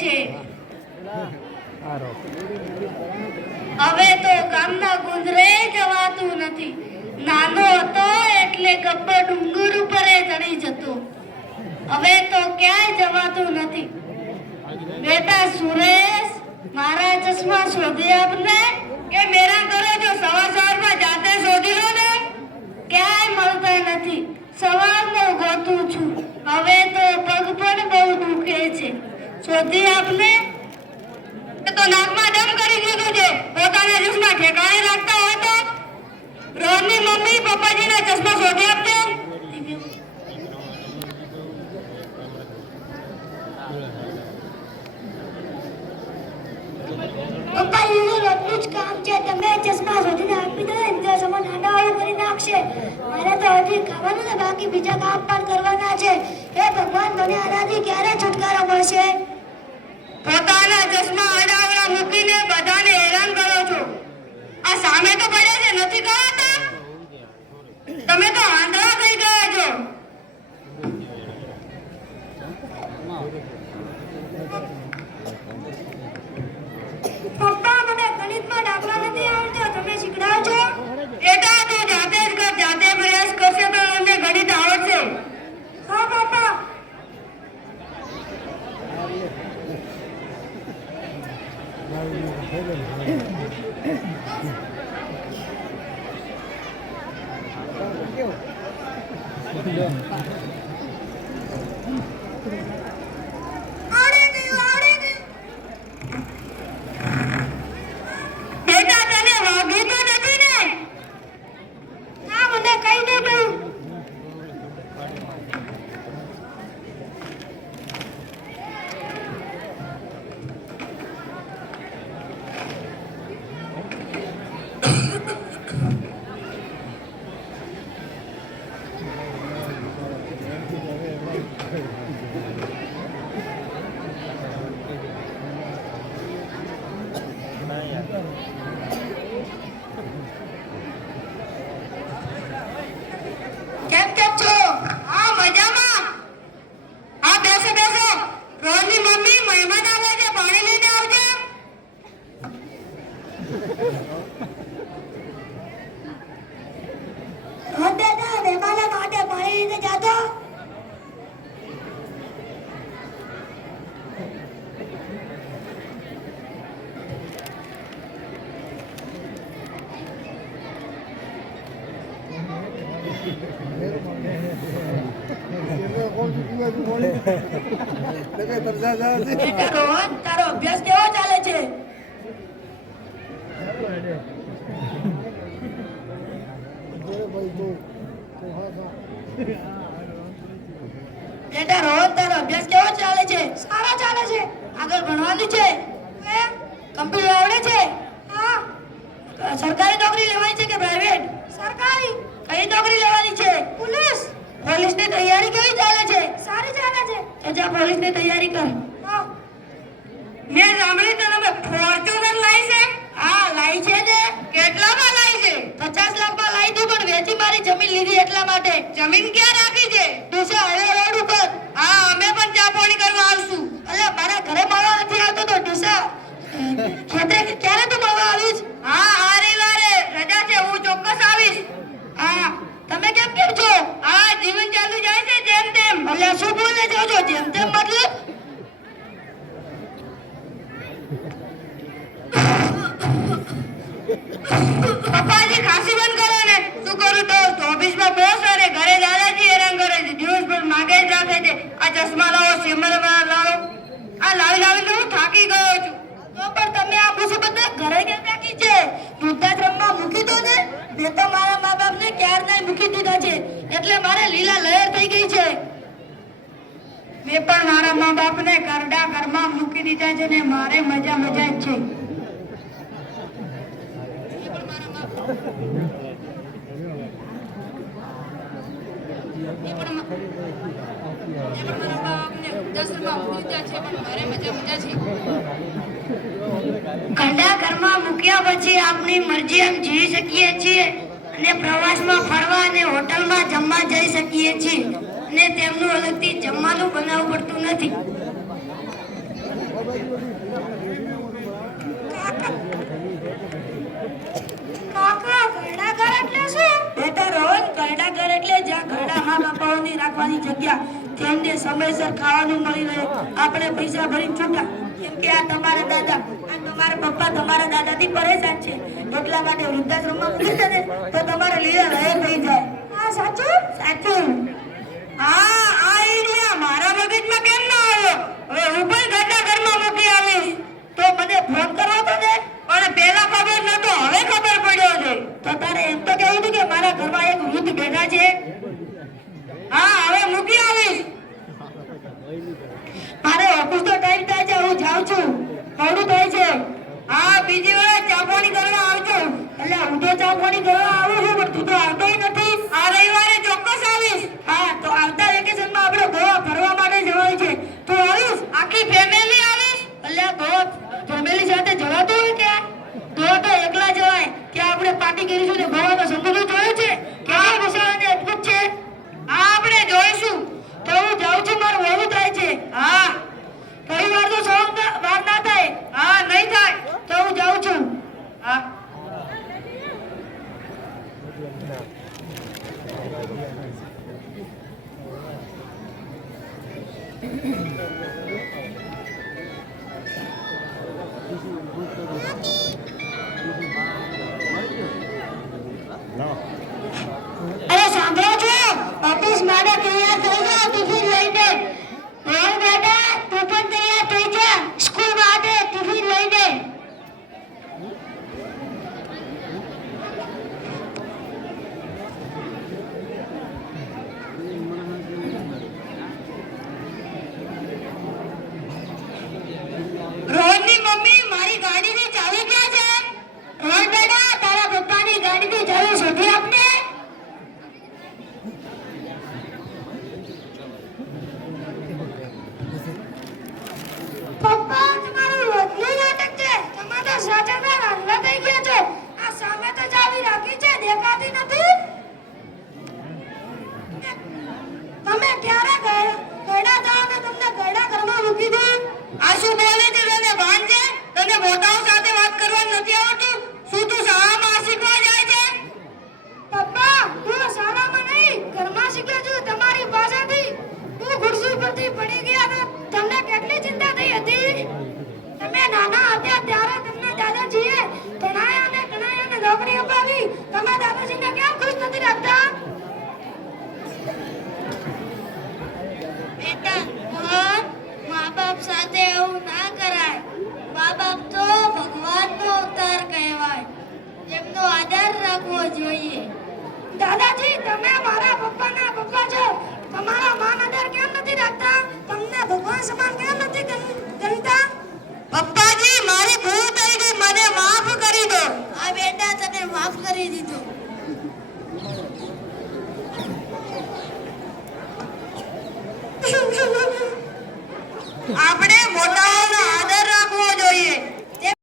છે. હવે તો ગામના ગુંદરે જવાતું નથી. નાનો હતો એટલે ગબ્બર ડુંગર ઉપર ચડી જતો. હવે તો ક્યાંય જવાતું નથી. બેટા સુરેશ, મારા ચશ્મા શોધી આપને? કે મેરા કરો જો સવાર સવારમાં જાતે શોધી લો ને? ક્યાંય મળતા નથી. સવારનો ગોતું છું. હવે તો પગ પણ બહુ દુખે છે. શોધી આપને તો નાકમાં દમ કરી દીધું છે પોતાના ચશ્મા ઠેકાણે રાખતા હોય તો રોહનની મમ્મી પપ્પાજીના ચશ્મા શોધી આપજો પપ્પા એનું રોજનું જ કામ છે તમે ચશ્મા શોધીને આપી દો ને તો સમય નાડાવાળું કરી નાખશે મારે તો હજી ખાવાનું ને બાકી બીજા કામ પણ કરવાના છે. હે ભગવાન, મને આનાથી ક્યારે છુટકારો મળશે? પોતાના ચશ્મા અડાવડા મૂકીને બધાને હેરાન કરો છો. આ સામે તો પડે છે, નથી કહેતા તમે તો આંધળા થઈ ગયા છો પપ્પા મને ગણિતમાં દાખલા નથી આવડતો તમે શીખડાવજો બેટા તું જાતે જ કર જાતે પ્રયાસ કરશે તો તને ગણિત આવડશે હા પપ્પા આવડી ગયું આવડી ગયું બેટા તને વાગ્યું તો નથી ને હા મને કઈ દે ગયું કેમ કેમ છો હા મજામાં હા બેસો બેસો રોહનની મમ્મી મહેમાન આવે છે પાણી લઈને આવજે રોજ દાદા મહેમાનો માટે પાણી લઈને જાતો બેટા અભ્યાસ કેવો ચાલે છે રોહન તારો અભ્યાસ કેવો ચાલે છે સારા ચાલે છે આગળ ભણવાનું છે કમ્પ્યુટર આવડે છે હા સરકારી નોકરી લેવાની છે કે પ્રાઇવેટ સરકારી. કઈ નોકરી લેવાની પોલીસની તૈયારી કેવી ચાલે છે? સારી ચાલે છે. તો જા પોલીસની તૈયારી કર. મેં સાંભળ્યું તો તમે ફોર્ચ્યુનર લાવી છે? હા લાવી છે ને કેટલામાં લાવી છે? પચાસ લાખમાં લાવી તું પણ વેચી મારી જમીન લીધી એટલા માટે. જમીન ક્યાં રાખી છે? તું છે હવે રોડ ઉપર. હા અમે પણ ચા પાણી કરવા આવશું. એટલે મારા ઘરે મળવા નથી આવતો તો તુસા ખેતરે ક્યારે તું મળવા આવીશ હા આ રવિવારે રજા છે હું ચોક્કસ આવીશ હા તમે કેમ કેમ છો હા જીવન ચાલુ જાય છે જેમ તેમ પપ્પાજી ખાંસી બંધ કરો ને. શું કરું તો? ઓફિસમાં બોસ અને ઘરે દાદાજી હેરાન કરે છે. દિવસભર માગે જ રાખે છે આ ચશ્મા લાવો સિમર લાવો. આ લાવી લાવી તો હું થાકી ગયો છું. તો પણ તમે આ મુસીબત ઘરે કેમ છે? વૃદ્ધાશ્રમમાં મૂકી દો. ને મેં તો મારા મા બાપને ક્યારના મૂકી દીધા છે. એટલે મારે લીલા લહેર થઈ ગઈ છે. મેં પણ મારા મા બાપને કરડા ઘરમાં મૂકી દીધા છે ને મારે મજા મજા જ છે. ઘરડા ઘરમાં મૂક્યા પછી આપણી મરજી એમ જીવી શકીએ છીએ અને પ્રવાસમાં ફરવા અને હોટલમાં જમવા જઈ શકીએ છીએ. અને તેમનું અલગથી જમવાનું બનાવવું પડતું નથી. રાખવાની જગ્યા. તેમને સમયસર ખાવાનું મળી રહે આપણે પૈસા ભરી છૂટા. કેમ કે આ તમારા દાદા આ તમારા પપ્પા તમારા દાદાથી પરેશાન છે. એટલા માટે વૃદ્ધાશ્રમમાં મૂકી દે તો તમારે લીલા રહે થઈ જાય. હા સાચું? સાચું. હા, આ આઈડિયા મારા મગજમાં કેમ ના આવ્યો? હવે હું ઘરના ઘરમાં મૂકી આવીશ. તો મને ફોન કરવો તો ને, પણ પહેલા ખબર નતો હવે ખબર પડ્યો છે. તો તારે એમ તો કહેવું હતું કે મારા ઘરમાં એક વૃદ્ધ ભેગા છે. હા, હવે મૂકી આવીશ. મારે ઓફિસ ટાઈમ થાય છે, હું જાઉં છું. મોડું થાય છે. હા, બીજી વાર ચાપણી કરવા આવજો. એટલે હું તો ચાપણી કરવા પાર્ટી કરીશું ને ગોવાનો સમુદ્ર જોયો છે? કેવા મસાલા ને અદ્ભુત છે? આપણે જોઈશું. તો હું જાઉં છું, મારું વહેલું થાય છે. હા. રવિવાર તો સૌ વાર ના થાય. હા, નહીં થાય. તો હું જાઉં છું. હા. અરે દાદાજી તમે મારા પપ્પાના પપ્પા છો. તમારા માન આદર કેમ નથી રાખતા? તમને ભગવાન સમાન કેમ નથી ગણ- ગણતા? પપ્પાજી મારી ભૂલ થઈ ગઈ. મને માફ કરી દો. આ બેટા તને માફ કરી દીધો.